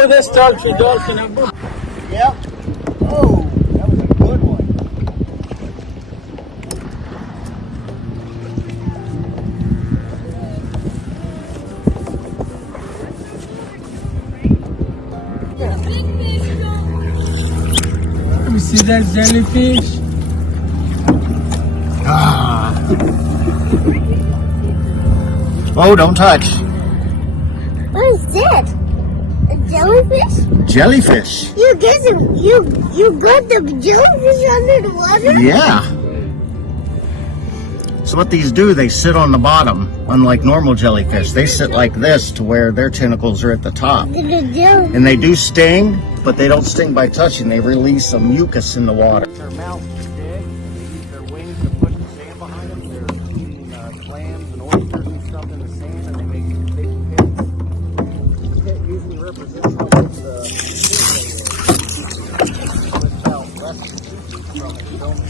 Oh, this starts a dolphin. Yep. Oh, that was a good one. Let me see that jellyfish. Ah. Oh, don't touch. What is that? A jellyfish? Jellyfish. You got the jellyfish under the water? Yeah. So what these do, they sit on the bottom, unlike normal jellyfish. They sit like this to where their tentacles are at the top. And they do sting, but they don't sting by touching. They release some mucus in the water. Their mouths are big. They use their wings to push the sand behind them. They're eating clams and oysters and stuff in the sand, and they make big pits. The pit usually represents how much the fish they is. With about less than 2 feet from it, you don't